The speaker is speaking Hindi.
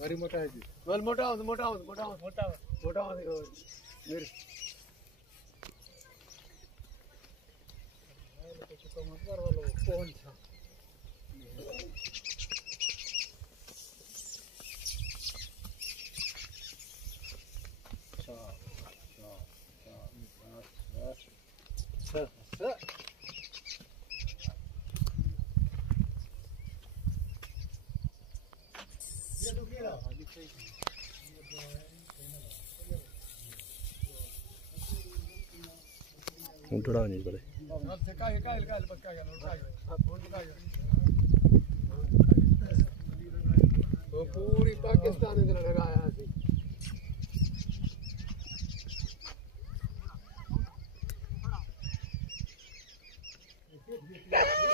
भारी मोठा आहे ती. मोठा मेरे उठड़ा नहीं करे पूरी पाकिस्तान लगाया।